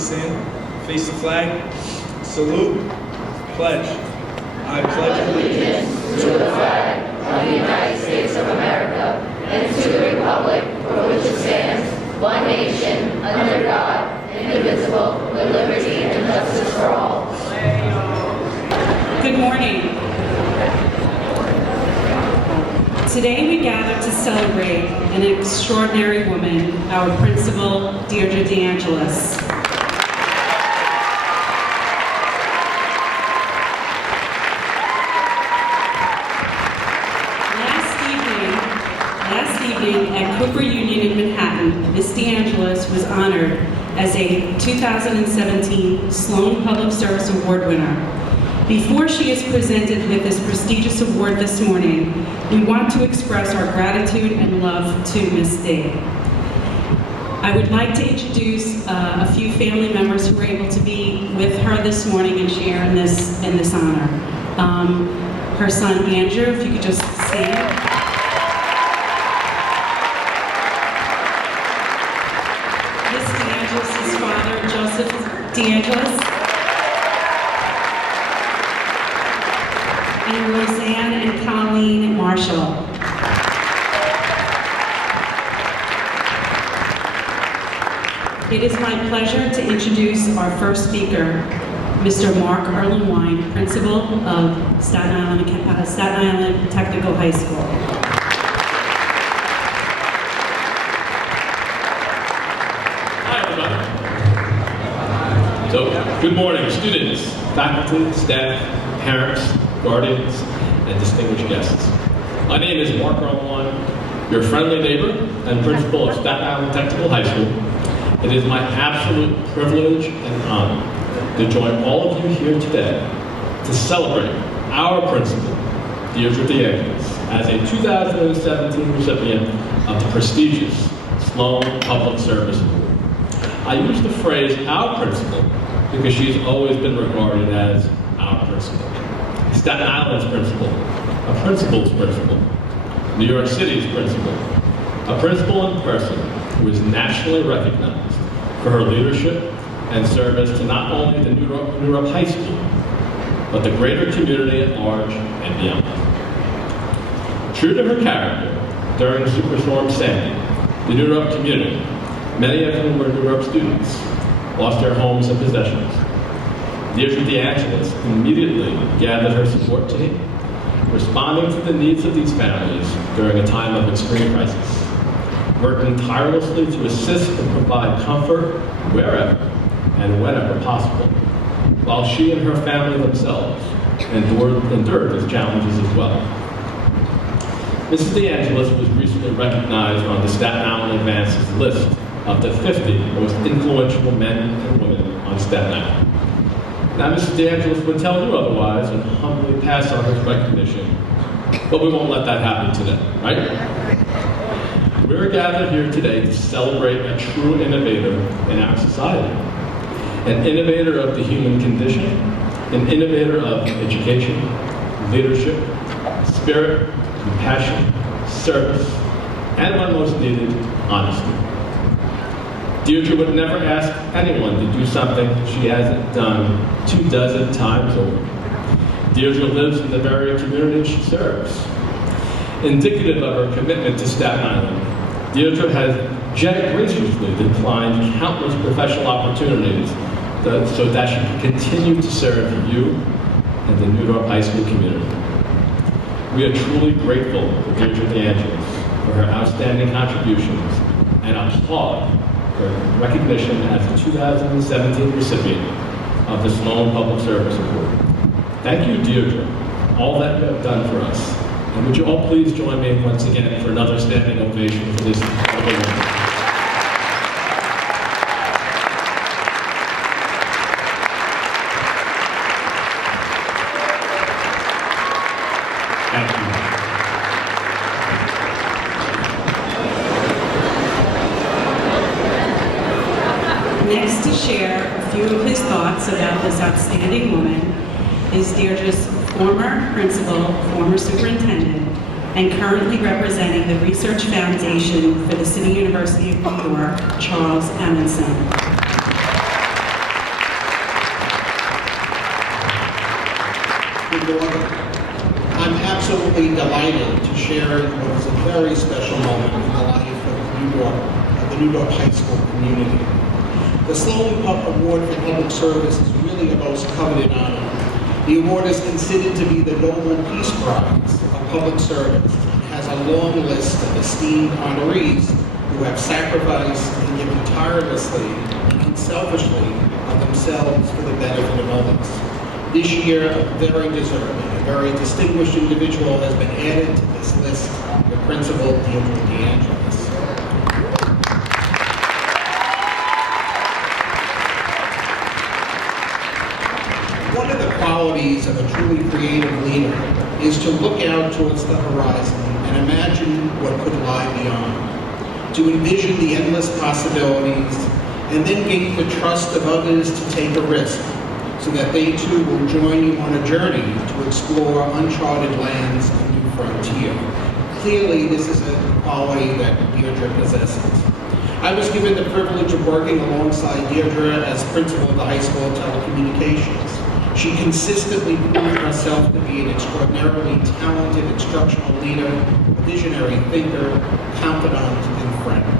please stand, face the flag, salute, pledge. I pledge allegiance to the flag of the United States of America and to the republic for which it stands, one nation, under God, indivisible, with liberty and justice for all. Good morning. Today we gather to celebrate an extraordinary woman, our principal, DeAngelis. Last evening at Cooper Union in Manhattan, Ms. DeAngelis was honored as a 2017 Sloan Public Service Award winner. Before she is presented with this prestigious award this morning, we want to express our gratitude and love to Ms. D. I would like to introduce a few family members who were able to be with her this morning and share in this honor. Her son Andrew, if you could just stand. Ms. DeAngelis' father, Joseph DeAngelis. And Roseanne and Colleen Marshall. It is my pleasure to introduce our first speaker, Mr. Mark Erlenwine, Principal of Staten Island Technical High School. Hi, everybody. So, good morning, students, faculty, staff, parents, guardians, and distinguished guests. My name is Mark Erlenwine, your friendly neighbor and principal of Staten Island Technical High School. It is my absolute privilege and honor to join all of you here today to celebrate our principal, DeAngelis, as a 2017 recipient of the prestigious Sloan Public Service Award. I use the phrase our principal because she's always been regarded as our principal. Staten Island's principal, a principal's principal, New York City's principal, a principal in person who is nationally recognized for her leadership and service to not only the New Dorp High School, but the greater community at large and beyond. True to her character, during Superstorm Sandy, the New Dorp community, many of whom were New Dorp students, lost their homes and possessions. DeAngelis immediately gathered her support team, responding to the needs of these families during a time of extreme crisis, working tirelessly to assist and provide comfort wherever and whenever possible, while she and her family themselves endured these challenges as well. Mrs. DeAngelis was recently recognized on the Staten Island Advance's list of the 50 most influential men and women on Staten Island. Now, Mrs. DeAngelis would tell you otherwise and humbly pass on this recognition, but we won't let that happen today, right? We're gathered here today to celebrate a true innovator in our society, an innovator of the human condition, an innovator of education, leadership, spirit, compassion, service, and when most needed, honesty. Deirdre would never ask anyone to do something she hasn't done 24 times over. Deirdre lives in the very community she serves. Indicative of her commitment to Staten Island, Deirdre has graciously declined countless professional opportunities so that she can continue to serve you and the New Dorp High School community. We are truly grateful for Deirdre DeAngelis for her outstanding contributions and applaud her recognition as the 2017 recipient of the Sloan Public Service Award. Thank you, Deirdre, all that you have done for us. And would you all please join me once again for another standing ovation for this incredible woman. Thank you. Next to share a few of his thoughts about this outstanding woman is Deirdre's former principal, former superintendent, and currently representing the Research Foundation for the City University of New York, Charles Amundsen. Good morning. I'm absolutely delighted to share what is a very special moment in the life of the New Dorp High School community. The Sloan Award for Public Service is really a most coveted honor. The award is considered to be the Nobel Peace Prize of public service and has a long list of esteemed honorees who have sacrificed and given tirelessly and unselfishly of themselves for the benefit of others. This year, a very deserving, a very distinguished individual has been added to this list, the Principal DeAngelis. One of the qualities of a truly creative leader is to look out towards the horizon and imagine what could lie beyond, to envision the endless possibilities, and then gain the trust of others to take a risk, so that they too will join you on a journey to explore uncharted lands and new frontier. Clearly, this is a quality that Deirdre possesses. I was given the privilege of working alongside Deirdre as principal of the high school of telecommunications. She consistently proved herself to be an extraordinarily talented instructional leader, a visionary thinker, confidant, and friend.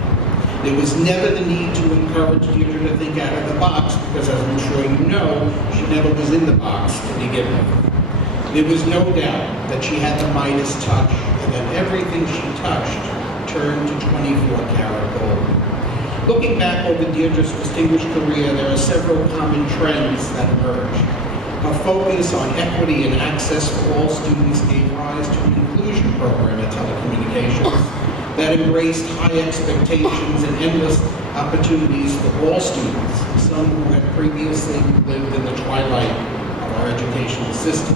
There was never the need to encourage Deirdre to think out of the box, because as I'm sure you know, she never was in the box to begin with. There was no doubt that she had the Midas touch, and that everything she touched turned to 24-karat gold. Looking back over Deirdre's distinguished career, there are several common trends that emerged. Her focus on equity and access for all students gave rise to an inclusion program at telecommunications that embraced high expectations and endless opportunities for all students, some who had previously lived in the twilight of our educational system.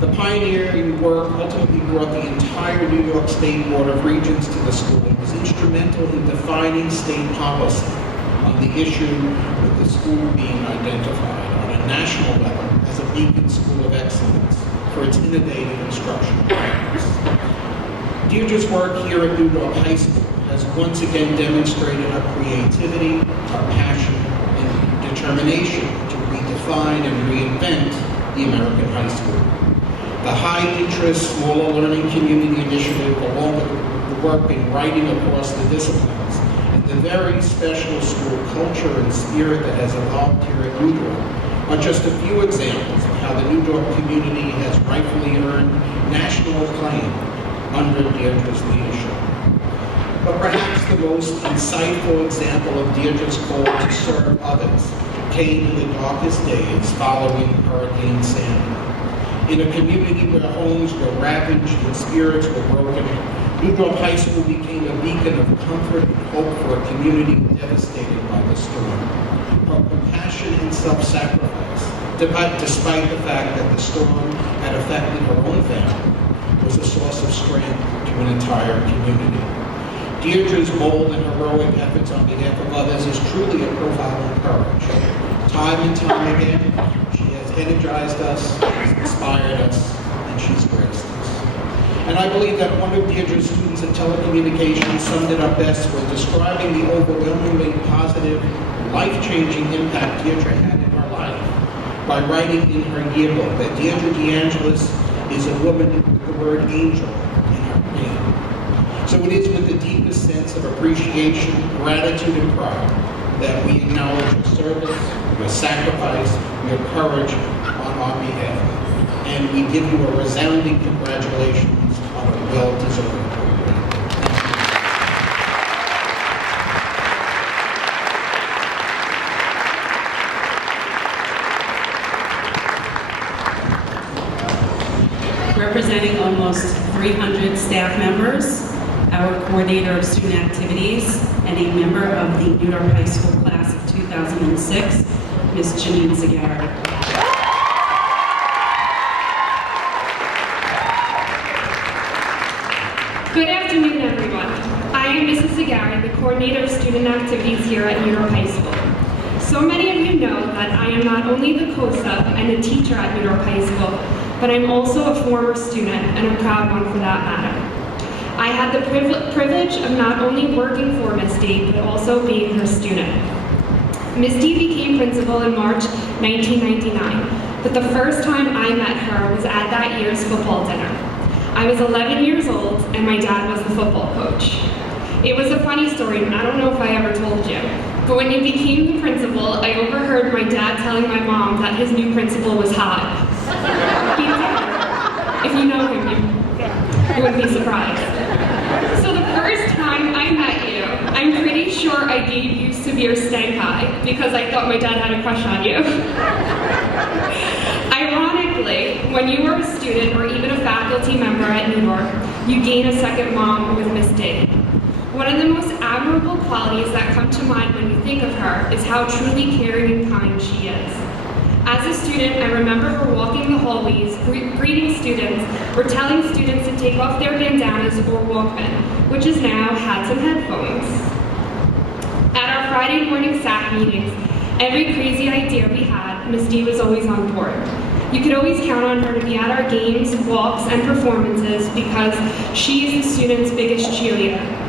The pioneering work ultimately brought the entire New York State Board of Regents to the school and was instrumental in defining state policy on the issue, with the school being identified on a national level as a beacon school of excellence for its innovative instructional programs. Deirdre's work here at New Dorp High School has once again demonstrated her creativity, her passion, and determination to redefine and reinvent the American high school. The high-interest, smaller learning community initiative, along with the work in writing across the disciplines, and the very special school culture and spirit that has evolved here at New Dorp are just a few examples of how the New Dorp community has rightfully earned national acclaim under Deirdre's leadership. But perhaps the most insightful example of Deirdre's call to serve others came in the darkest days following Hurricane Sandy. In a community where homes were ravaged and spirits were broken, New Dorp High School became a beacon of comfort and hope for a community devastated by the storm. Her compassion and self-sacrifice, despite the fact that the storm had affected her own family, was a source of strength to an entire community. Deirdre's bold and heroic efforts on behalf of others is truly a profile of courage. Time and time again, she has energized us, she's inspired us, and she's graced us. And I believe that one of Deirdre's students in telecommunications summed it up best when describing the overwhelmingly positive, life-changing impact Deirdre had in her life by writing in her yearbook that Deirdre DeAngelis is a woman with the word angel in her name. So it is with the deepest sense of appreciation, gratitude, and pride that we acknowledge your service, your sacrifice, your courage on our behalf. And we give you a resounding congratulations on a well-deserved program. Representing almost 300 staff members, our coordinator of student activities, and a member of the New Dorp High School class of 2006, Ms. Janine Zagara. Good afternoon, everyone. I am Mrs. Zagara, the coordinator of student activities here at New Dorp High School. So many of you know that I am not only the co-sub and a teacher at New Dorp High School, but I'm also a former student, and a proud one for that matter. I had the privilege of not only working for Ms. D, but also being her student. Ms. D became principal in March 1999. but the first time I met her was at that year's football dinner. I was 11 years old, and my dad was the football coach. It was a funny story, and I don't know if I ever told you, but when he became the principal, I overheard my dad telling my mom that his new principal was hot. He did. If you know him, you wouldn't be surprised. So the first time I met you, I'm pretty sure I gave you severe stank eye because I thought my dad had a crush on you. Ironically, when you were a student or even a faculty member at New York, you gain a second mom with Miss D. One of the most admirable qualities that come to mind when you think of her is how truly caring and kind she is. As a student, I remember her walking the hallways, greeting students, or telling students to take off their bandanas or Walkman, which is now hats and headphones. At our Friday morning SAC meetings, every crazy idea we had, Miss D was always on board. You could always count on her to be at our games, walks, and performances because she is the students' biggest cheerleader.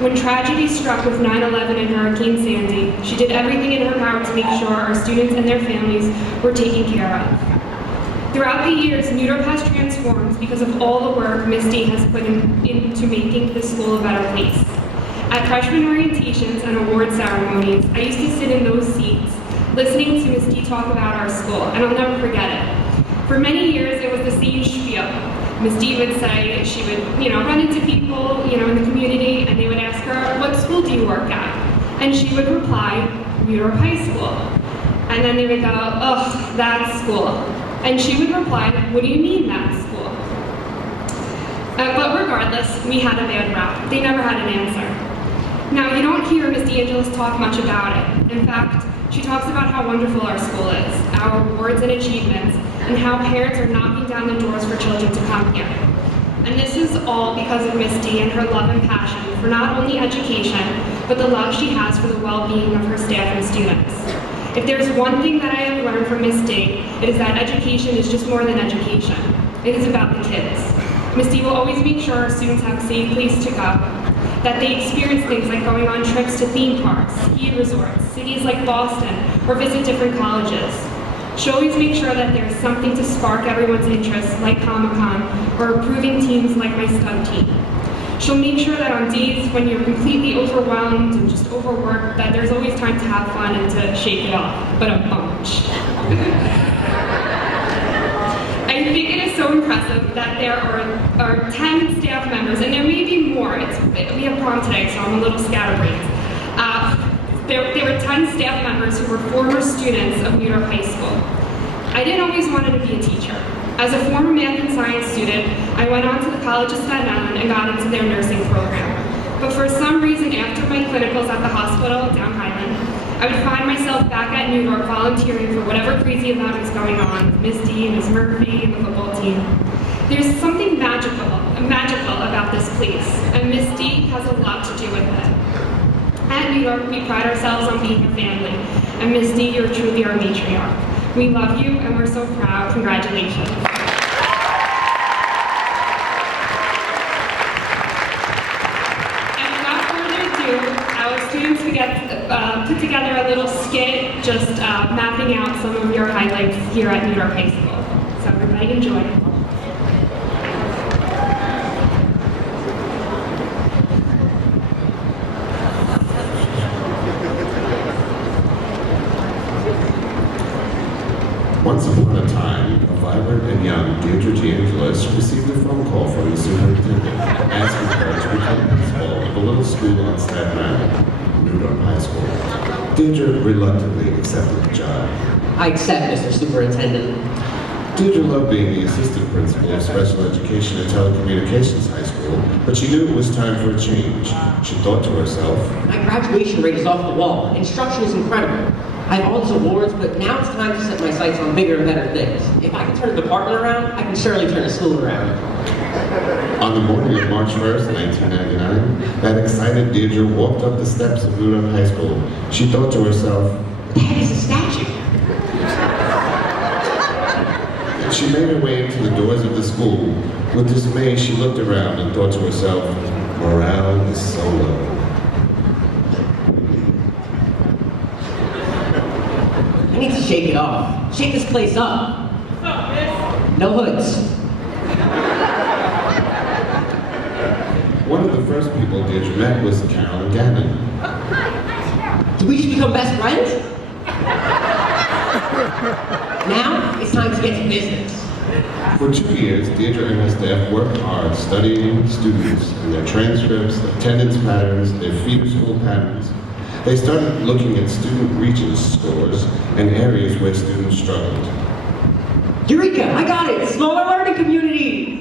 When tragedy struck with 9/11 and Hurricane Sandy, she did everything in her power to make sure our students and their families were taken care of. Throughout the years, New Dorp has transformed because of all the work Miss D has put into making this school a better place. At freshman orientations and award ceremonies, I used to sit in those seats, listening to Miss D talk about our school, and I'll never forget it. For many years, it was the same spiel. Miss D would say she would, run into people, in the community, and they would ask her, "What school do you work at?" And she would reply, "New Dorp High School." And then they would go, "Ugh, that school." And she would reply, "What do you mean that school?" But regardless, we had a bad rap. They never had an answer. Now, you don't hear Ms. DeAngelis talk much about it. In fact, she talks about how wonderful our school is, our awards and achievements, and how parents are knocking down the doors for children to come here. And this is all because of Miss D and her love and passion for not only education, but the love she has for the well-being of her staff and students. If there's one thing that I have learned from Miss D, it is that education is just more than education. It is about the kids. Miss D will always make sure our students have a safe place to go, that they experience things like going on trips to theme parks, ski resorts, cities like Boston, or visit different colleges. She'll always make sure that there's something to spark everyone's interest, like Comic-Con, or improving teams like my stud team. She'll make sure that on days when you're completely overwhelmed and just overworked, that there's always time to have fun and to shake it off, but a bunch. I think it is so impressive that there are 10 staff members, and there may be more. We have prom today, so I'm a little scatterbrained. There were 10 staff members who were former students of New Dorp High School. I didn't always want to be a teacher. As a former math and science student, I went on to the College of Staten Island and got into their nursing program. But for some reason, after my clinicals at the hospital down Highland, I would find myself back at New Dorp volunteering for whatever crazy event was going on with Miss D and Ms. Murphy and the football team. There's something magical about this place, and Miss D has a lot to do with it. At New Dorp, we pride ourselves on being a family, and Miss D, you're truly our matriarch. We love you, and we're so proud. Congratulations. And without further ado, our students put together a little skit just mapping out some of your highlights here at New Dorp High School. So everybody enjoy. Once upon a time, a vibrant and young DeAngelis received a phone call from the superintendent asking her to become principal of a little school on Staten Island, New Dorp High School. Deirdre reluctantly accepted the job. I accept, Mr. Superintendent. Deirdre loved being the assistant principal of Special Education and Telecommunications High School, but she knew it was time for a change. She thought to herself, My graduation rate is off the wall. Instruction is incredible. I have all these awards, but now it's time to set my sights on bigger and better things. If I can turn the department around, I can surely turn the school around. on the morning of March 1st, 1999, that excited Deirdre walked up the steps of New Dorp High School. She thought to herself, That is a statue. She made her way into the doors of the school. With dismay, she looked around and thought to herself, morale is so low. I need to shake it off. Shake this place up. No hoods. One of the first people Deirdre met was Carolyn Gannon. Did we just become best friends? Now, it's time to get to business. For 2 years, Deirdre and her staff worked hard studying students and their transcripts, attendance patterns, their feeder school patterns. They started looking at student reaching scores and areas where students struggled. Eureka! I got it! Smaller learning communities!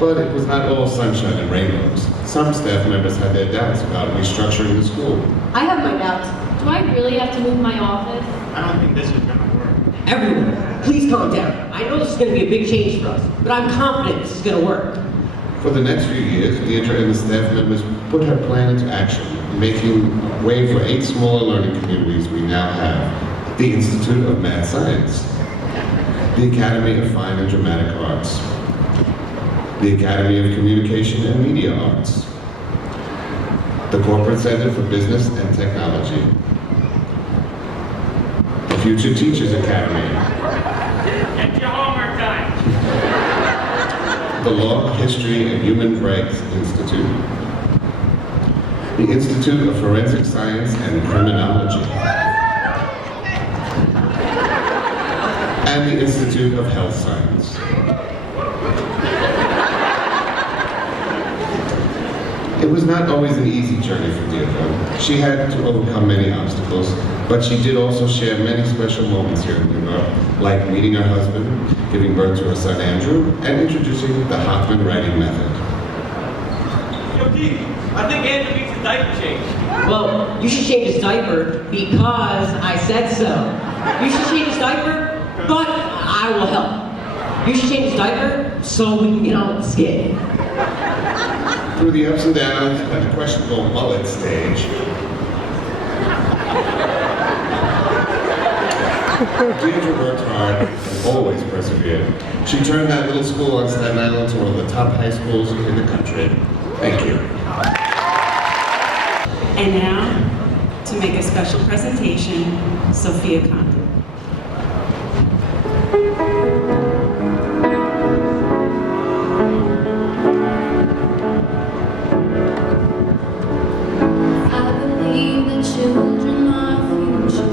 But it was not all sunshine and rainbows. Some staff members had their doubts about restructuring the school. I have my doubts. Do I really have to move my office? I don't think this is gonna work. Everyone, please calm down. I know this is going to be a big change for us, but I'm confident this is going to work. For the next few years, Deirdre and the staff members put her plan into action, making way for 8 smaller learning communities we now have. The Institute of Mad Science, the Academy of Fine and Dramatic Arts, the Academy of Communication and Media Arts, the Corporate Center for Business and Technology, the Future Teachers Academy, Get your homework done. the Law, History, and Human Rights Institute, the Institute of Forensic Science and Criminology, and the Institute of Health Science. It was not always an easy journey for Deirdre. She had to overcome many obstacles, but she did also share many special moments here in New York, like meeting her husband, giving birth to her son Andrew, and introducing the Hoffman writing method. Yo, Keith, I think Andrew needs a diaper change. Well, you should change his diaper because I said so. You should change his diaper, but I will help. You should change his diaper so we can get on with the skit. Through the ups and downs and the questionable mullet stage, Deirdre worked hard and always persevered. She turned that little school on Staten Island to one of the top high schools in the country. Thank you. And now, to make a special presentation, Sophia Condon. I believe that children are future.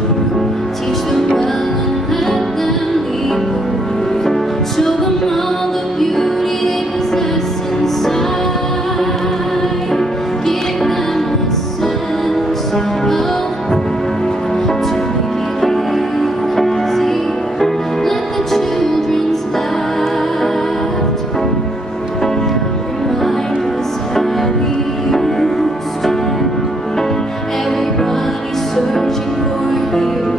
Teach them well and let them lead the way. Show them all the beauty they possess inside. Give them a sense of to make it easy. Let the children's laughter remind us how we used to. Everybody's searching for a hero.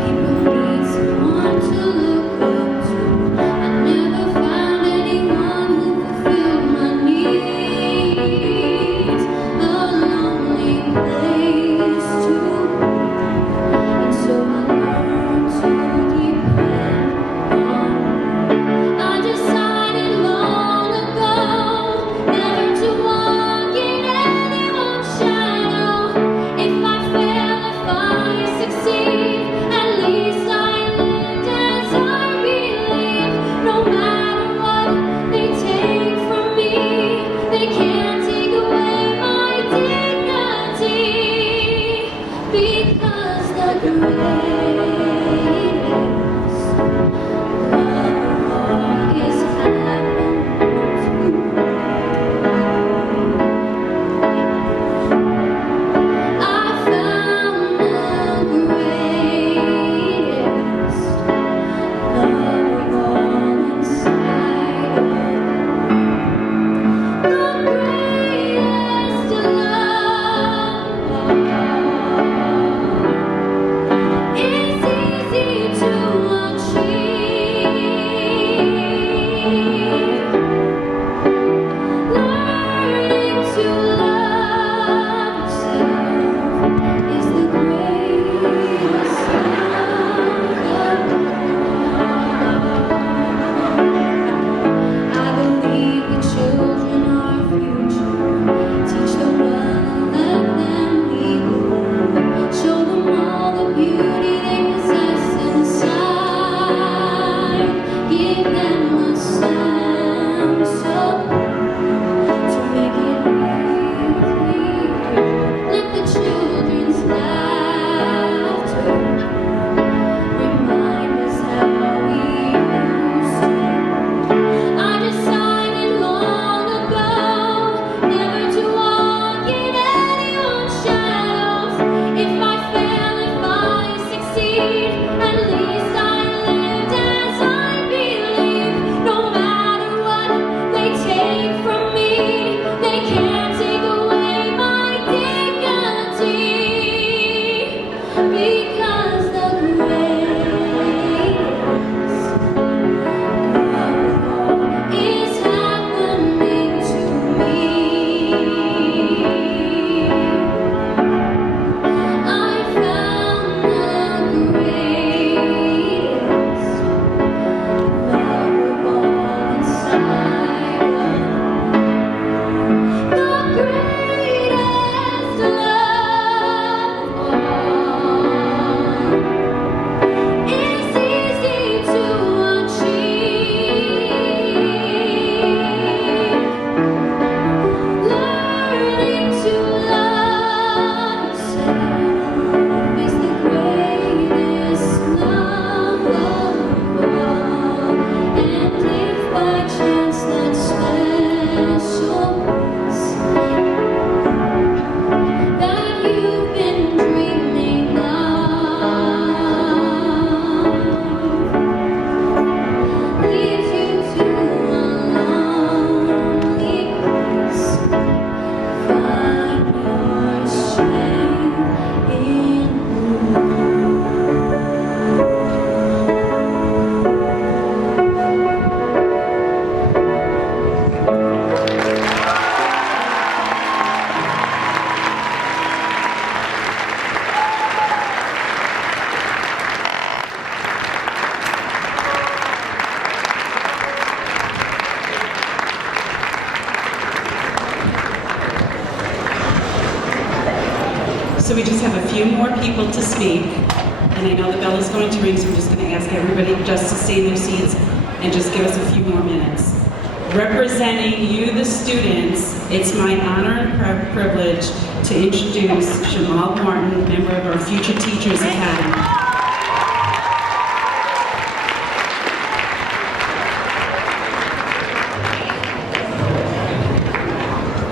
People need someone to look up to. I never found anyone who fulfilled my needs. A lonely place to be. And so I learned to depend on. I decided long ago never to walk in anyone's shadow. If I fail, if I succeed, at least I lived as I believe. No matter what they take from me, they can't take away my dignity. Because the greatest love of all is happening to me. I found the greatest love of all inside of me. The greatest love of all is because the greatest is happening to me. I found the greatest love of all inside of the greatest love of all is easy to achieve. Learning to love yourself is the greatest love of all. And if by chance that special place that you've been dreaming of leads you to a lonely place, find your strength in So we just have a few more people to speak, and I know the bell is going to ring, so we're just going to ask everybody just to stay in their seats and just give us a few more minutes. Representing you, the students, it's my honor and privilege to introduce Jamal Martin, member of our Future Teachers Academy.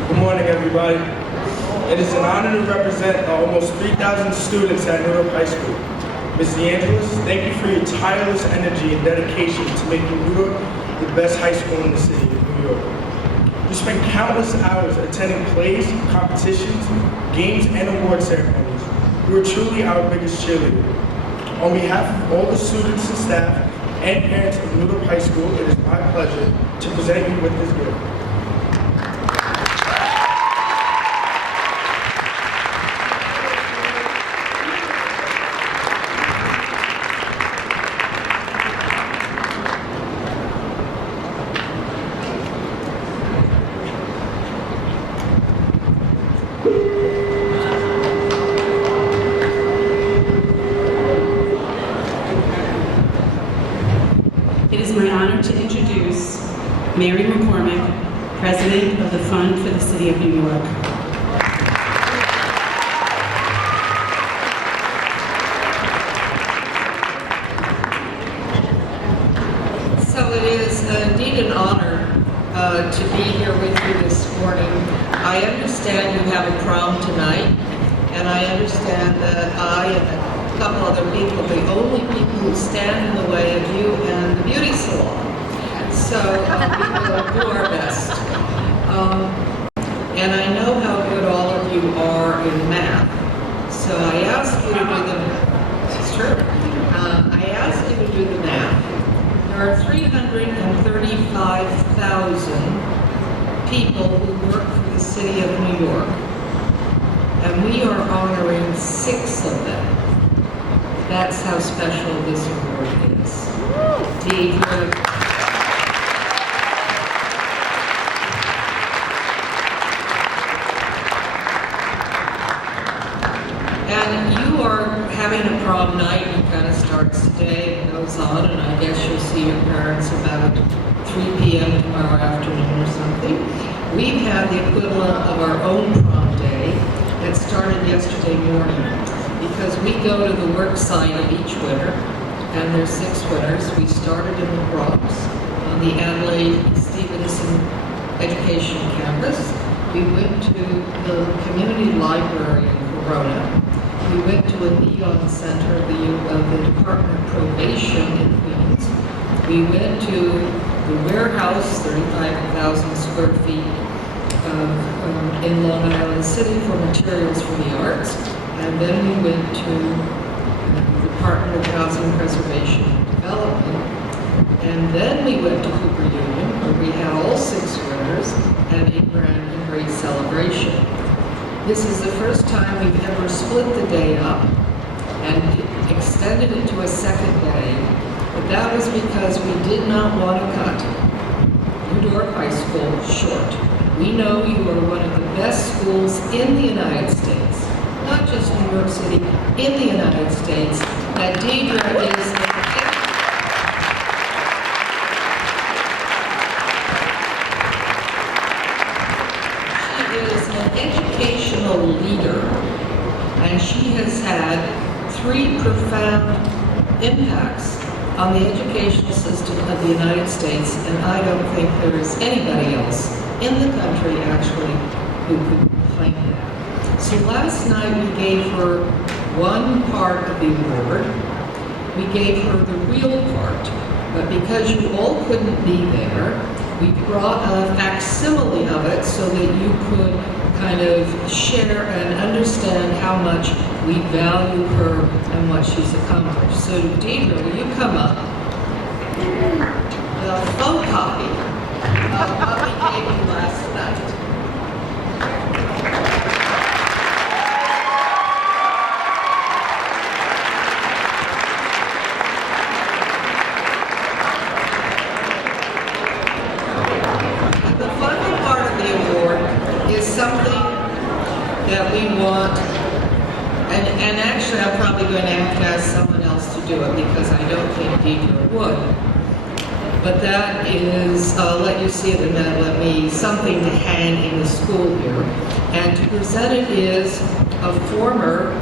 Good morning, everybody. It is an honor to represent almost 3,000 students at Dorp High School. Ms. DeAngelis, thank you for your tireless energy and dedication to making New York the best high school in the city of New York. You spent countless hours attending plays, competitions, games, and award ceremonies. You are truly our biggest cheerleader. On behalf of all the students and staff and parents of Dorp High School, it is my pleasure to present you with this gift. It is my honor to introduce Mary McCormick, President of the Fund for the City of New York. So it is indeed an honor to be here with you this morning. I understand you have a prom tonight, and I understand that I and a couple other people, the only people who stand in the way of you and the beauty salon. So we will do our best. And I know how good all of you are in math. So I ask you to do the, it's true. I ask you to do the math. There are 335,000 people who work for the city of New York. And we are honoring 6 of them. That's how special this award is. Deidre. And you are having a prom night. It kind of starts today and goes on, and I guess you'll see your parents about 3 p.m. tomorrow afternoon or something. We've had the equivalent of our own prom day that started yesterday morning, because we go to the work site of each winner, and there's 6 winners. We started in the Bronx on the Adelaide Stevenson Education Campus. We went to the community library in Corona. We went to a neon center of the Department of Probation in Queens. We went to the warehouse, 35,000 square feet in Long Island City for materials for the arts. and then we went to the Department of Housing Preservation and Development, and then we went to Cooper Union, where we had all 6 winners and a grand and great celebration. This is the first time we've ever split the day up and extended it to a second day, but that was because we did not want to cut Dorp High School short. We know you are one of the best schools in the United States, not just New York City, in the United States, that Deidre is an educational leader, and she has had 3 profound impacts on the educational system of the United States, and I don't think there is anybody else in the country actually who could claim that. So last night we gave her one part of the award. We gave her the real part, but because you all couldn't be there, we brought a facsimile of it so that you could kind of share and understand how much we value her and what she's accomplished. So Deidre, will you come up? The photocopy of what we gave you last night. The final part of the award is something that we want. And actually, I'm probably going to have to ask someone else to do it because I don't think Deidre would. But that is, I'll let you see it in a minute, something to hang in the school here. And to present it is a former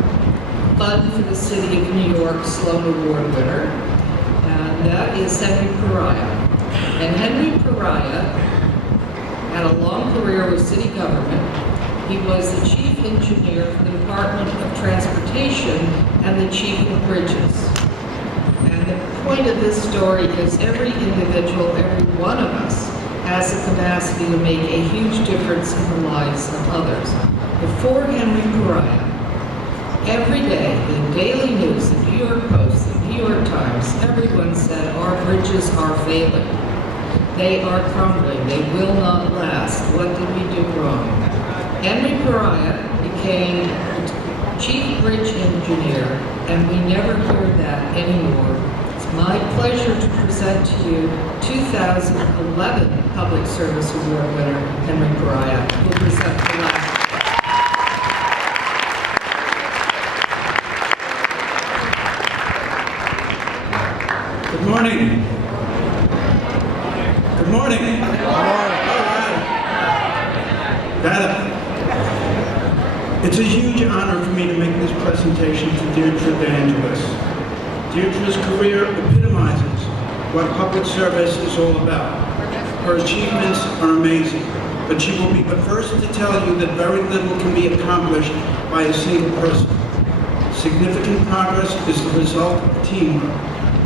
Fund for the City of New York Sloan Award winner, and that is Henry Pariah. And Henry Pariah had a long career with city government. He was the chief engineer for the Department of Transportation and the chief of bridges. And the point of this story is every individual, every one of us, has the capacity to make a huge difference in the lives of others. Before Henry Pariah, every day, the Daily News, the New York Post, the New York Times, everyone said our bridges are failing. They are crumbling. They will not last. What did we do wrong? Henry Pariah became chief bridge engineer, and we never hear that anymore. It's my pleasure to present to you 2011 Public Service Award winner, Henry Pariah, who will present the last. Good morning. Good morning. Good morning. All right. Better. It's a huge honor for me to make this presentation to Deirdre DeAngelis. Deirdre's career epitomizes what public service is all about. Her achievements are amazing, but she will be the first to tell you that very little can be accomplished by a single person. Significant progress is the result of teamwork.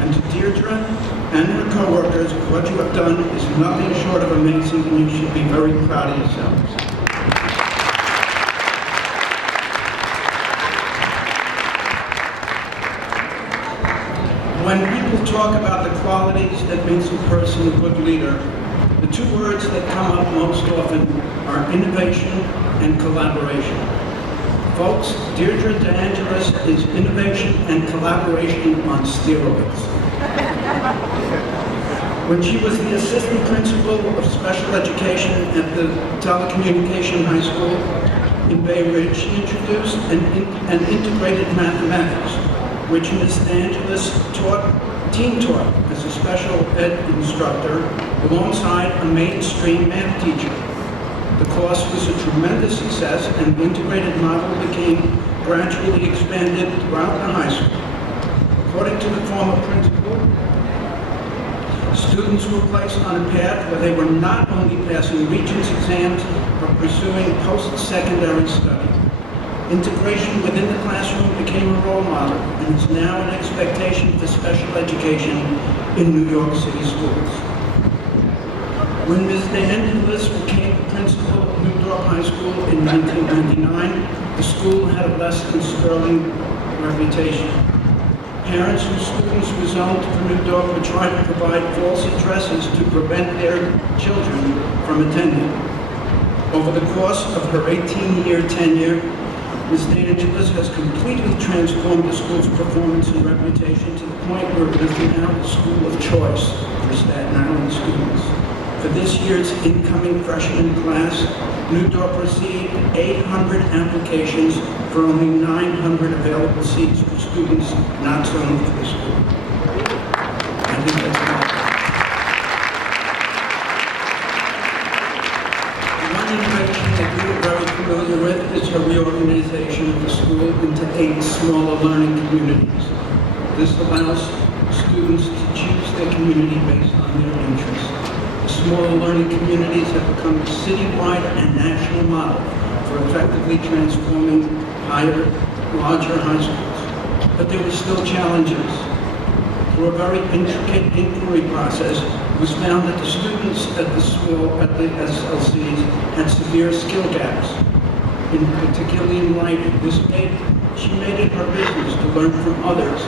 And to Deirdre and her co-workers, what you have done is nothing short of amazing, and you should be very proud of yourselves. When people talk about the qualities that makes a person a good leader, the 2 words that come up most often are innovation and collaboration. Folks, Deirdre DeAngelis is innovation and collaboration on steroids. When she was the assistant principal of special education at the telecommunication high school in Bay Ridge, she introduced an integrated mathematics, which Ms. DeAngelis team taught as a special ed instructor alongside a mainstream math teacher. The course was a tremendous success, and the integrated model became gradually expanded throughout the high school. According to the former principal, students were placed on a path where they were not only passing Regents exams, but pursuing post-secondary study. Integration within the classroom became a role model and is now an expectation for special education in New York City schools. When Ms. DeAngelis became the principal of Dorp High School in 1999, The school had a less than sterling reputation. Parents whose students were zoned for New Dorp would try to provide false addresses to prevent their children from attending. Over the course of her 18-year tenure, Ms. DeAngelis has completely transformed the school's performance and reputation to the point where it is now the school of choice for Staten Island students. For this year's incoming freshman class, New Dorp received 800 applications for only 900 available seats for students not zoned for the school. I think that's right. One innovation that we are very familiar with is a reorganization of the school into 8 smaller learning communities. This allows students to choose their community based on their interests. The smaller learning communities have become a citywide and national model for effectively transforming larger high schools. But there were still challenges. Through a very intricate inquiry process, it was found that the students at the SLCs had severe skill gaps. Particularly in writing, she made it her business to learn from others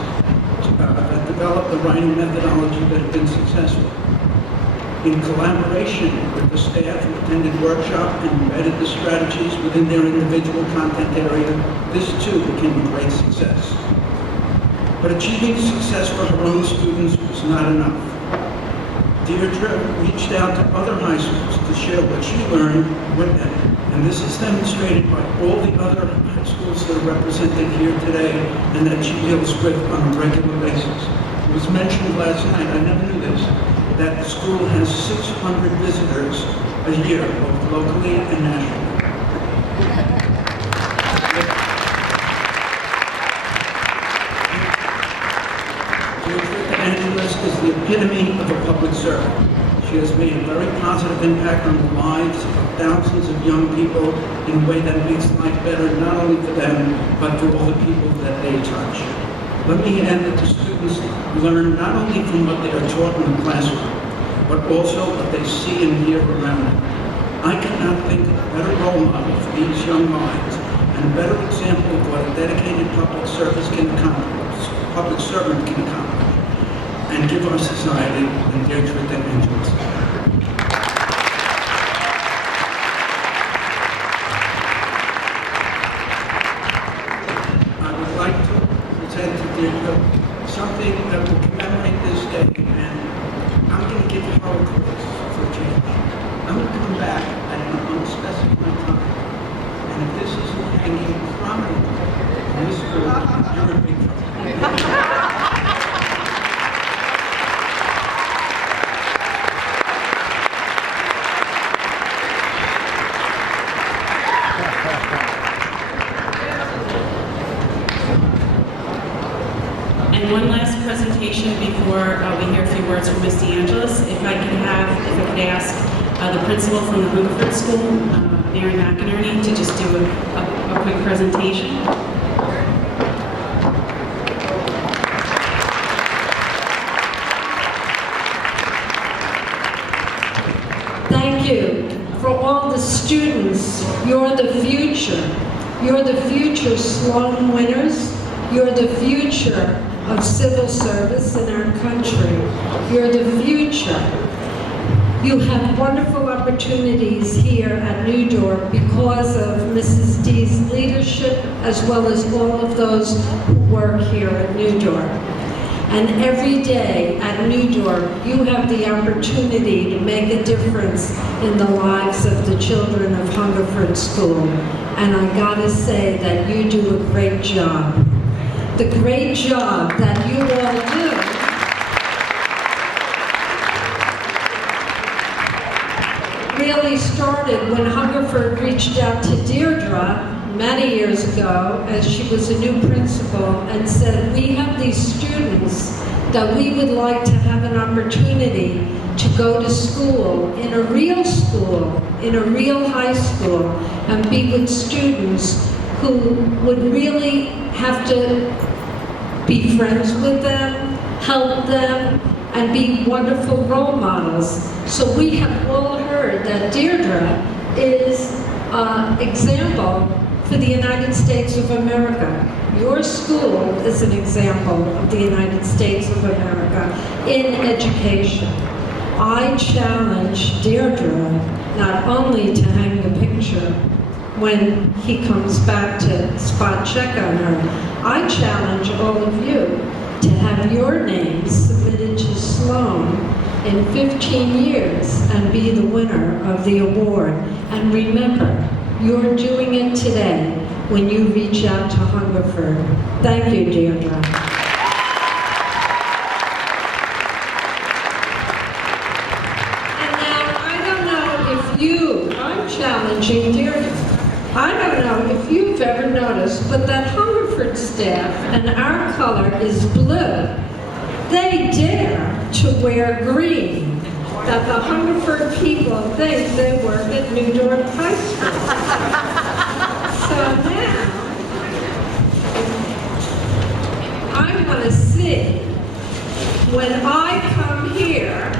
that developed the writing methodology that had been successful. In collaboration with the staff who attended workshop and embedded the strategies within their individual content area, this too became a great success. But achieving success for her own students was not enough. Deirdre reached out to other high schools to share what she learned with them, and this is demonstrated by all the other high schools that are represented here today and that she deals with on a regular basis. It was mentioned last night, I never knew this, that the school has 600 visitors a year, both locally and nationally. DeAngelis is the epitome of a public servant. She has made a very positive impact on the lives of thousands of young people in a way that makes life better not only for them, but for all the people that they touch. Let me add that the students learn not only from what they are taught in the classroom, but also what they see and hear around them. I cannot think of a better role model for these young minds and a better example of what a dedicated public servant can accomplish and give our society than Deirdre DeAngelis. I would like to present to Deirdre something that will commemorate this day, and I'm going to give her a quiz for a change. I'm going to come back at an unspecified time, and if this isn't hanging prominently in this group, you're in big trouble. And one last presentation before we hear a few words from Ms. DeAngelis. If I could ask the principal from the Hungerford School, Mary McInerney, to just do a quick presentation. Thank you. For all the students, you're the future. You're the future Sloan winners. You're the future of civil service in our country. You're the future. You have wonderful opportunities here at New Dorp because of Mrs. D's leadership, as well as all of those who work here at New Dorp. And every day at New Dorp, you have the opportunity to make a difference in the lives of the children of Hungerford School. And I gotta say that you do a great job. The great job that you all do really started when Hungerford reached out to Deirdre many years ago as she was a new principal and said, we have these students that we would like to have an opportunity to go to school, in a real high school, and be with students who would really have to be friends with them, help them, and be wonderful role models. So we have all heard that Deirdre is an example for the United States of America. Your school is an example of the United States of America in education. I challenge Deirdre not only to hang the picture when he comes back to spot check on her, I challenge all of you to have your names submitted to Sloan in 15 years and be the winner of the award. And remember, you're doing it today when you reach out to Hungerford. Thank you, Deirdre. And now, I don't know if I'm challenging Deirdre. I don't know if you've ever noticed, but that Hungerford staff, and our color is blue, they dare to wear green. That the Hungerford people think they work at New Dorp High School. So now, I want to see, when I come here,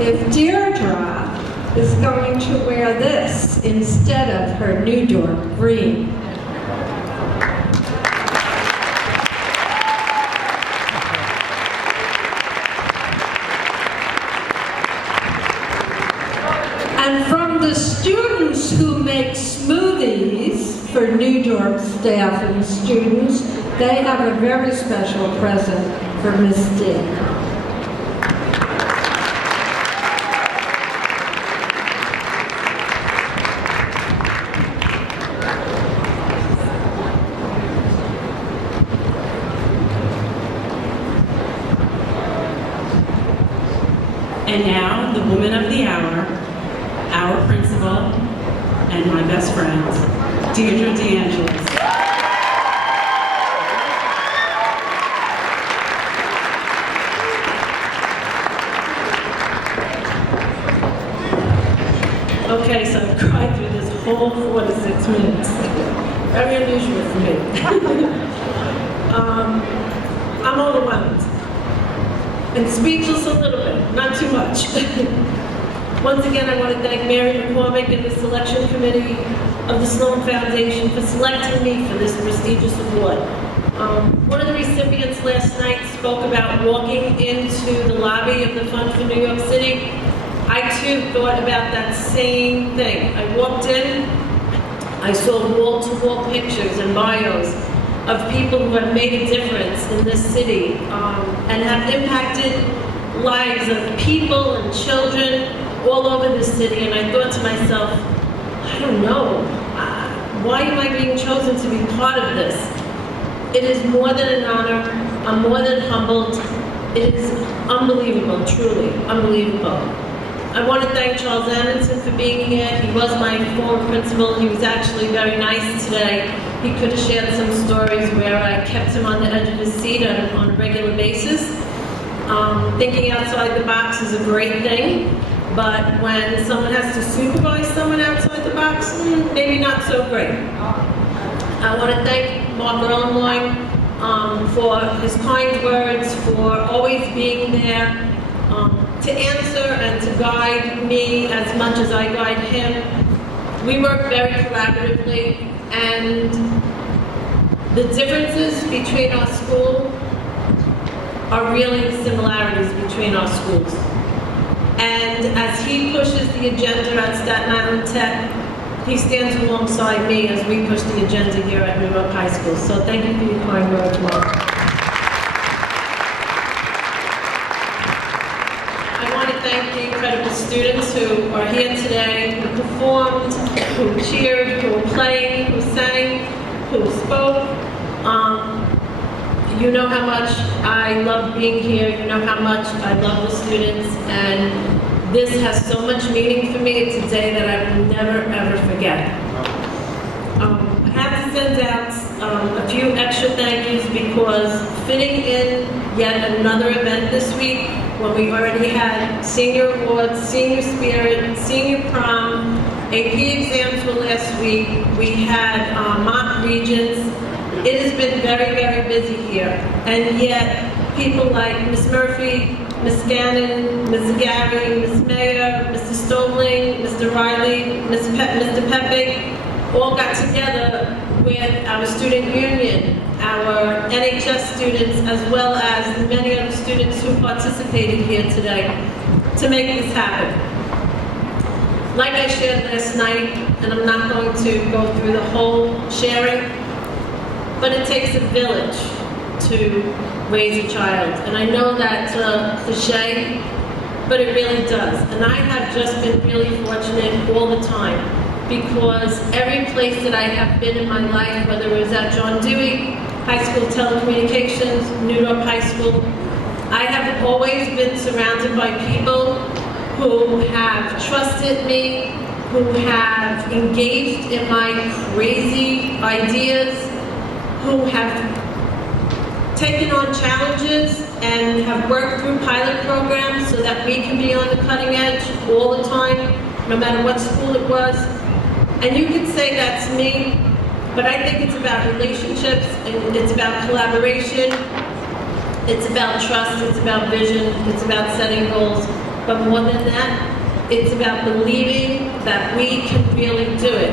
if Deirdre is going to wear this instead of her New Dorp green. And from the students who make smoothies for New Dorp staff and students, they have a very special present for Miss D. And now, the woman of the hour, our principal, and my best friend, Deirdre DeAngelis. Okay, so I've cried through this whole 46 minutes. Very unusual for me. I'm overwhelmed. And speechless a little bit, not too much. Once again, I want to thank Mary McCormick and the selection committee of the Sloan Foundation for selecting me for this prestigious award. One of the recipients last night spoke about walking into the lobby of the Fund for New York City. I too thought about that same thing. I walked in, I saw wall-to-wall pictures and bios of people who have made a difference in this city and have impacted lives of people and children all over this city. And I thought to myself, I don't know, why am I being chosen to be part of this? It is more than an honor. I'm more than humbled. It is unbelievable, truly unbelievable. I want to thank Charles Amundsen for being here. He was my former principal. He was actually very nice today. He could have shared some stories where I kept him on the edge of his seat on a regular basis. Thinking outside the box is a great thing, but when someone has to supervise someone outside the box, maybe not so great. I want to thank Mark Erlenwein for his kind words, for always being there to answer and to guide me as much as I guide him. We work very collaboratively, and the differences between our school are really similarities between our schools. And as he pushes the agenda at Staten Island Tech, he stands alongside me as we push the agenda here at New York High School. So thank you for your kind words, Mark. I want to thank the incredible students who are here today, who performed, who cheered, who were playing, who sang, who spoke. You know how much I love being here. You know how much I love the students, and this has so much meaning for me. It's a day that I will never, ever forget. I have to send out a few extra thank yous because fitting in yet another event this week when we already had senior awards, senior spirit, senior prom, AP exams were last week. We had mock regents. It has been very, very busy here, and yet people like Ms. Murphy, Ms. Gannon, Ms. Gary, Ms. Mayer, Mr. Stobling, Mr. Riley, Mr. Pepe, all got together with our student union, our NHS students, as well as the many other students who participated here today to make this happen. Like I shared last night, and I'm not going to go through the whole sharing, but it takes a village to raise a child. And I know that's a cliche, but it really does. And I have just been really fortunate all the time, because every place that I have been in my life, whether it was at John Dewey, High School Telecommunications, New Dorp High School, I have always been surrounded by people who have trusted me, who have engaged in my crazy ideas, who have taken on challenges and have worked through pilot programs so that we can be on the cutting edge all the time, no matter what school it was. And you can say that's me, but I think it's about relationships, and it's about collaboration, it's about trust, it's about vision, it's about setting goals. But more than that, it's about believing that we can really do it.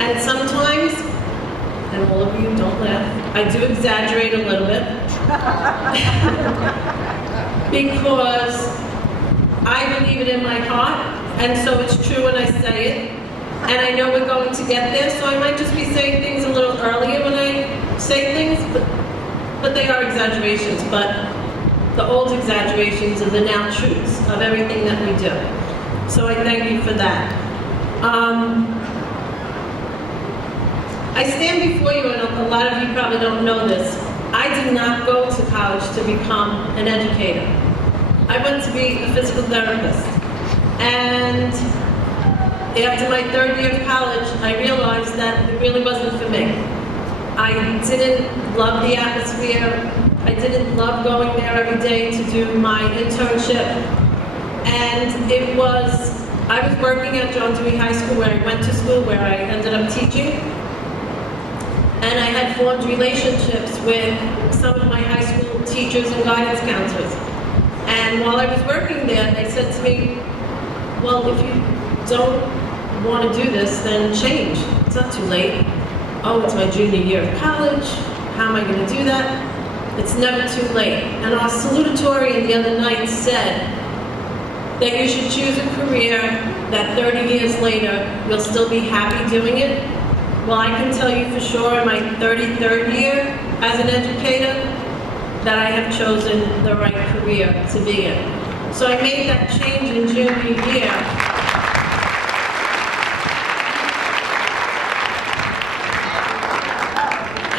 And sometimes, and all of you don't laugh, I do exaggerate a little bit, because I believe it in my heart, and so it's true when I say it. And I know we're going to get there, so I might just be saying things a little earlier when I say things, but they are exaggerations. But the old exaggerations are the now truths of everything that we do. So I thank you for that. I stand before you, and a lot of you probably don't know this. I did not go to college to become an educator. I went to be a physical therapist. And after my third year of college, I realized that it really wasn't for me. I didn't love the atmosphere. I didn't love going there every day to do my internship. And I was working at John Dewey High School, where I went to school, where I ended up teaching. And I had formed relationships with some of my high school teachers and guidance counselors. And while I was working there, they said to me, well, if you don't want to do this, then change. It's not too late. Oh, it's my junior year of college. How am I going to do that? It's never too late. And our salutatorian the other night said that you should choose a career that 30 years later, you'll still be happy doing it. Well, I can tell you for sure in my 33rd year as an educator that I have chosen the right career to be in. So I made that change in junior year.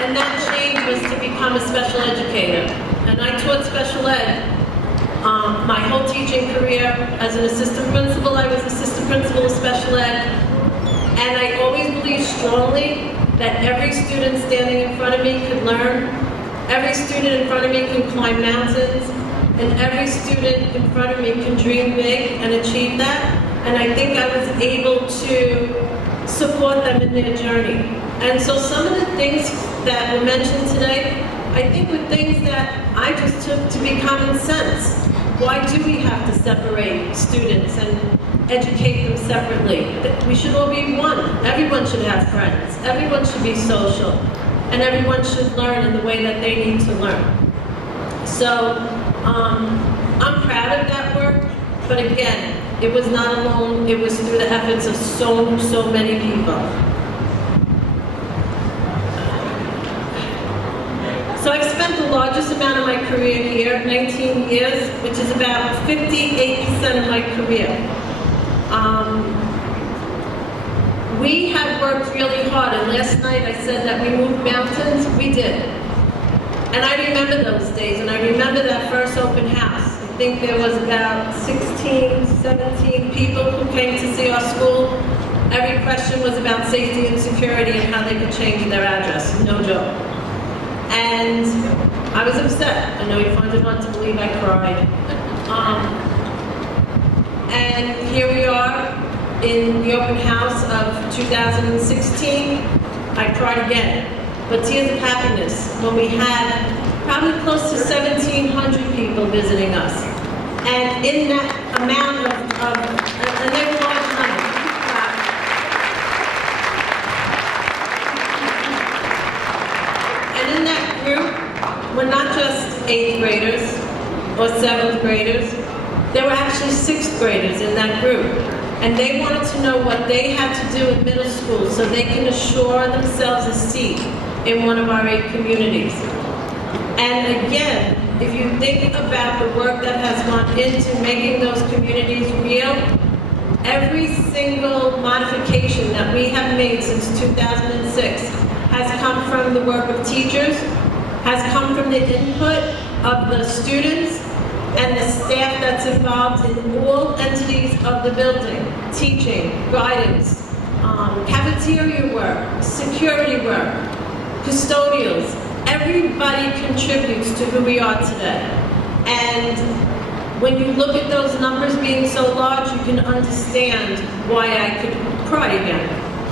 And that change was to become a special educator. And I taught special ed my whole teaching career. As an assistant principal, I was assistant principal of special ed. And I always believed strongly that every student standing in front of me could learn, every student in front of me can climb mountains, and every student in front of me can dream big and achieve that. And I think I was able to support them in their journey. And so some of the things that were mentioned today, I think were things that I just took to be common sense. Why do we have to separate students and educate them separately? We should all be one. Everyone should have friends. Everyone should be social. And everyone should learn in the way that they need to learn. So I'm proud of that work, but again, it was not alone. It was through the efforts of so many people. So I've spent the largest amount of my career here, 19 years, which is about 58% of my career. We have worked really hard, and last night I said that we moved mountains. We did. And I remember those days, and I remember that first open house. I think there was about 16, 17 people who came to see our school. Every question was about safety and security and how they could change their address. No joke. And I was upset. I know you find it hard to believe I cried. And here we are in the open house of 2016. I cried again. But tears of happiness when we had probably close to 1,700 people visiting us. And in that amount of and they were large numbers. 8th graders or 7th graders. There were actually 6th graders in that group. And they wanted to know what they had to do in middle school so they can assure themselves a seat in one of our 8 communities. And again, if you think about the work that has gone into making those communities real, every single modification that we have made since 2006 has come from the work of teachers, has come from the input of the students and the staff that's involved in all entities of the building, teaching, guidance, cafeteria work, security work, custodials. Everybody contributes to who we are today. And when you look at those numbers being so large, you can understand why I could cry again,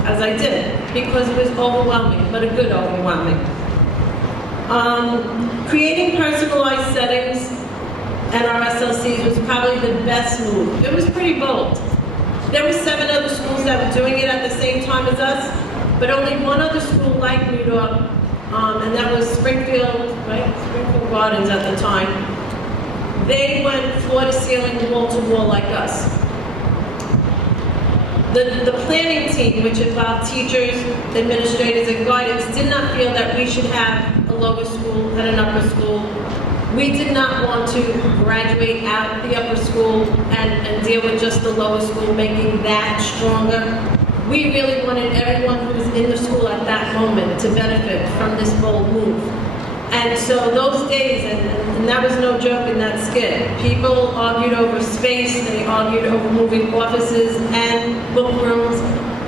as I did, because it was overwhelming, but a good overwhelming. Creating personalized settings and our SLCs was probably the best move. It was pretty bold. There were 7 other schools that were doing it at the same time as us, but only one other school like New Dorp, and that was Springfield, right? Springfield Gardens at the time. They went floor to ceiling, wall to wall like us. The planning team, which involved teachers, administrators, and guidance, did not feel that we should have a lower school and an upper school. We did not want to graduate out the upper school and deal with just the lower school, making that stronger. We really wanted everyone who was in the school at that moment to benefit from this bold move. And so those days, and that was no joke in that skit, people argued over space, they argued over moving offices and book rooms,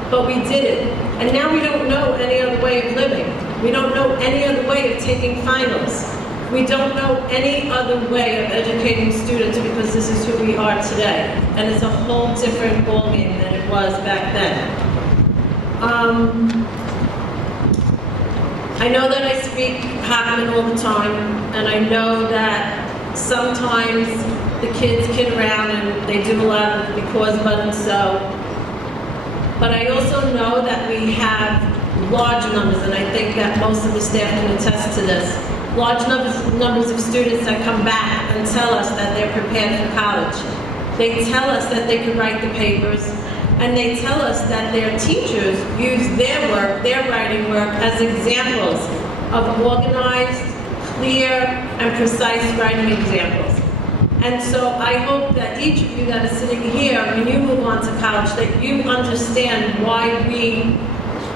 but we did it. And now we don't know any other way of living. We don't know any other way of taking finals. We don't know any other way of educating students because this is who we are today. And it's a whole different ballgame than it was back then. I know that I speak Hockman all the time, and I know that sometimes the kids kid around and they do a lot of because, but, and so. But I also know that we have large numbers, and I think that most of the staff can attest to this, large numbers of students that come back and tell us that they're prepared for college. They tell us that they can write the papers, and they tell us that their teachers use their work, their writing work, as examples of organized, clear, and precise writing examples. And so I hope that each of you that are sitting here, when you move on to college, that you understand why we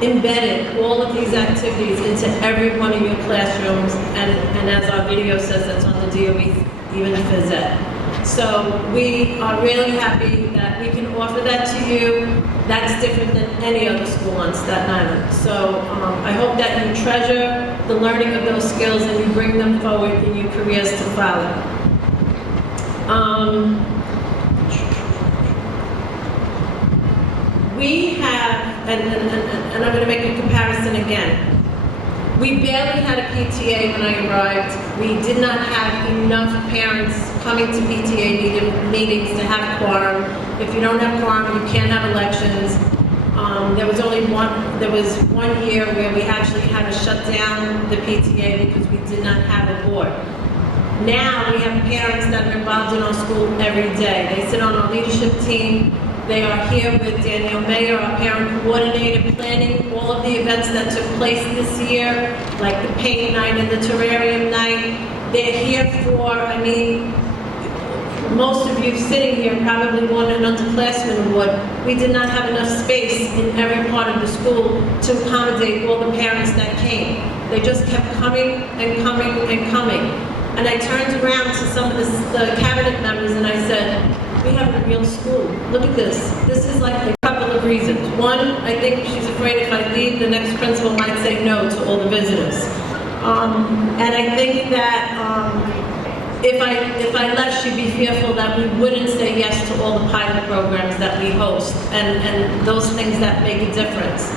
embedded all of these activities into every one of your classrooms, and as our video says, that's on the DOE, even the phys ed. So we are really happy that we can offer that to you. That's different than any other school on Staten Island. So I hope that you treasure the learning of those skills and you bring them forward in your careers to follow. We have, and I'm going to make a comparison again. We barely had a PTA when I arrived. We did not have enough parents coming to PTA meetings to have quorum. If you don't have quorum, you can't have elections. There was one year where we actually had to shut down the PTA because we did not have a board. Now we have parents that are involved in our school every day. They sit on our leadership team. They are here with Danielle Mayer, our parent coordinator, planning all of the events that took place this year, like the paint night and the terrarium night. They're here for, I mean, most of you sitting here probably won an underclassmen award. We did not have enough space in every part of the school to accommodate all the parents that came. They just kept coming and coming and coming. And I turned around to some of the cabinet members and I said, we have a real school. Look at this. This is like a couple of reasons. One, I think she's afraid if I leave, the next principal might say no to all the visitors. And I think that if I left, she'd be fearful that we wouldn't say yes to all the pilot programs that we host and those things that make a difference.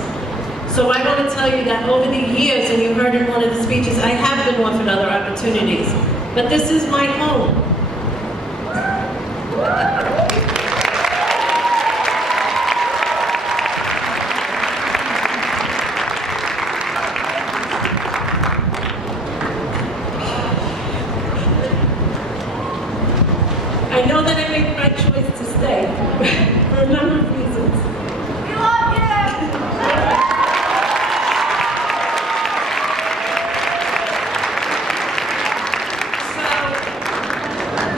So I want to tell you that over the years, and you heard in one of the speeches, I have been offered other opportunities. But this is my home. I know that I made the right choice to stay for a number of reasons. We love you!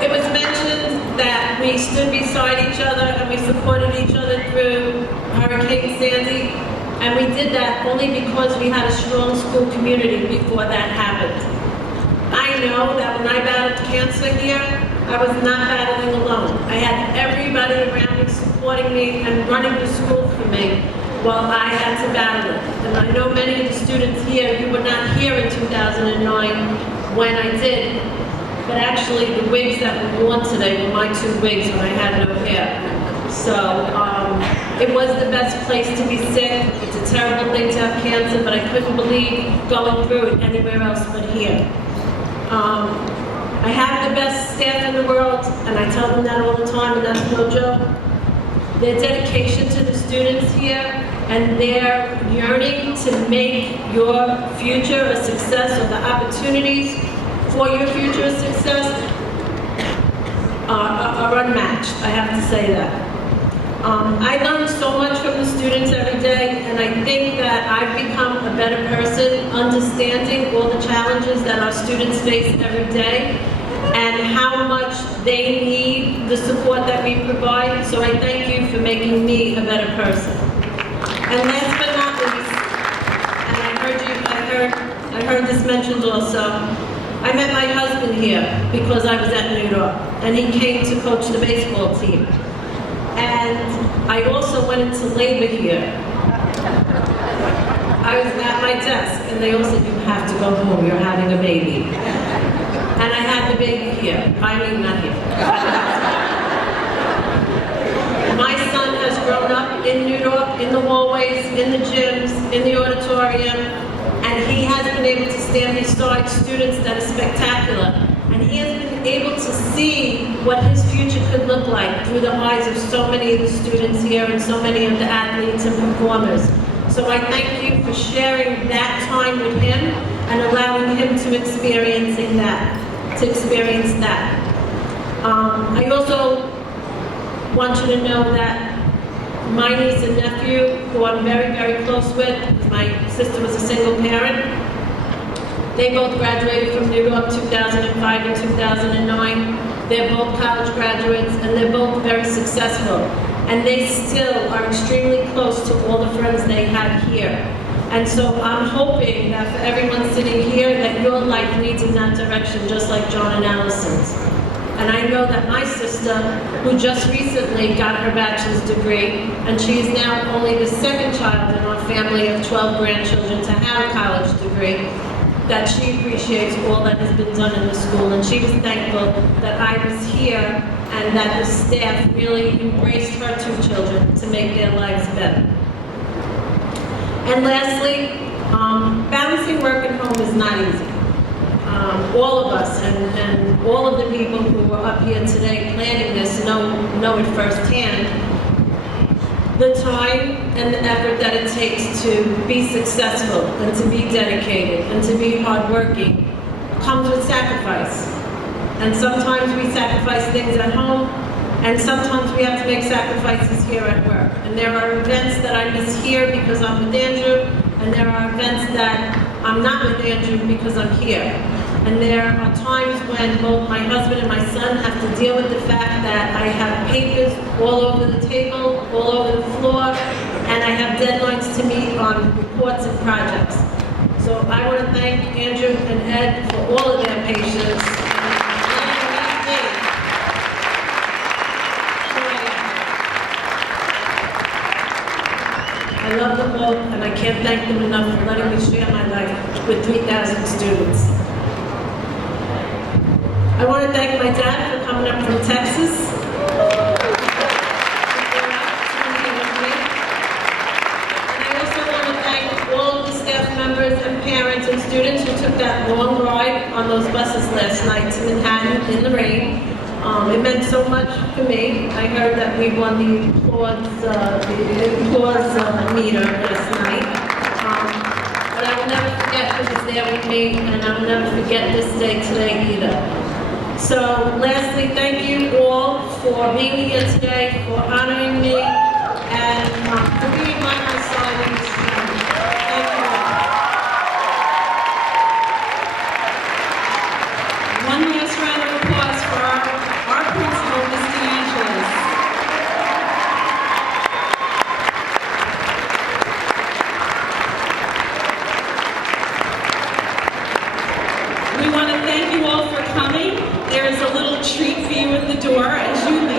It was mentioned that we stood beside each other and we supported each other through Hurricane Sandy, and we did that only because we had a strong school community before that happened. I know that when I battled cancer here, I was not battling alone. I had everybody around me supporting me and running the school for me while I had to battle it. And I know many of the students here, you were not here in 2009 when I did. But actually, the wigs that were worn today were my 2 wigs when I had no hair. So it was the best place to be sick. It's a terrible thing to have cancer, but I couldn't believe going through it anywhere else but here. I have the best staff in the world, and I tell them that all the time, and that's no joke. Their dedication to the students here and their yearning to make your future a success, or the opportunities for your future success are unmatched. I have to say that. I learn so much from the students every day, and I think that I've become a better person understanding all the challenges that our students face every day and how much they need the support that we provide. So I thank you for making me a better person. And last but not least, and I heard this mentioned also, I met my husband here because I was at New Dorp, and he came to coach the baseball team. And I also went into labor here. I was at my desk, and they all said, "You have to go home, you're having a baby." And I had the baby here. I mean, not here. My son has grown up in New Dorp, in the hallways, in the gyms, in the auditorium, and he has been able to stand beside students that are spectacular. And he has been able to see what his future could look like through the eyes of so many of the students here and so many of the athletes and performers. So I thank you for sharing that time with him and allowing him to experience that. I also want you to know that my niece and nephew, who I'm very, very close with, because my sister was a single parent, they both graduated from New Dorp 2005 and 2009. They're both college graduates, and they're both very successful. And they still are extremely close to all the friends they have here. And so I'm hoping that for everyone sitting here, that your life leads in that direction, just like John and Allison's. And I know that my sister, who just recently got her bachelor's degree, and she is now only the second child in our family of 12 grandchildren to have a college degree, that she appreciates all that has been done in the school, and she was thankful that I was here and that the staff really embraced her 2 children to make their lives better. And lastly, balancing work and home is not easy. All of us and all of the people who are up here today planning this know it firsthand. The time and the effort that it takes to be successful and to be dedicated and to be hardworking comes with sacrifice. And sometimes we sacrifice things at home, and sometimes we have to make sacrifices here at work. And there are events that I miss here because I'm with Andrew, and there are events that I'm not with Andrew because I'm here. And there are times when both my husband and my son have to deal with the fact that I have papers all over the table, all over the floor, and I have deadlines to meet on reports and projects. So I want to thank Andrew and Ed for all of their patience. I love them both, and I can't thank them enough for letting me share my life with 3,000 students. I want to thank my dad for coming up from Texas. And I also want to thank all of the staff members and parents and students who took that long ride on those buses last night to Manhattan in the rain. It meant so much for me. I heard that we won the applause meter last night. But I will never forget who was there with me, and I will never forget this day today either. So lastly, thank you all for being here today, for honoring me, and for being by my side in this time. Thank you all. One last round of applause for our principal, Ms. DeAngelis. We want to thank you all for coming. There is a little treat for you at the door as you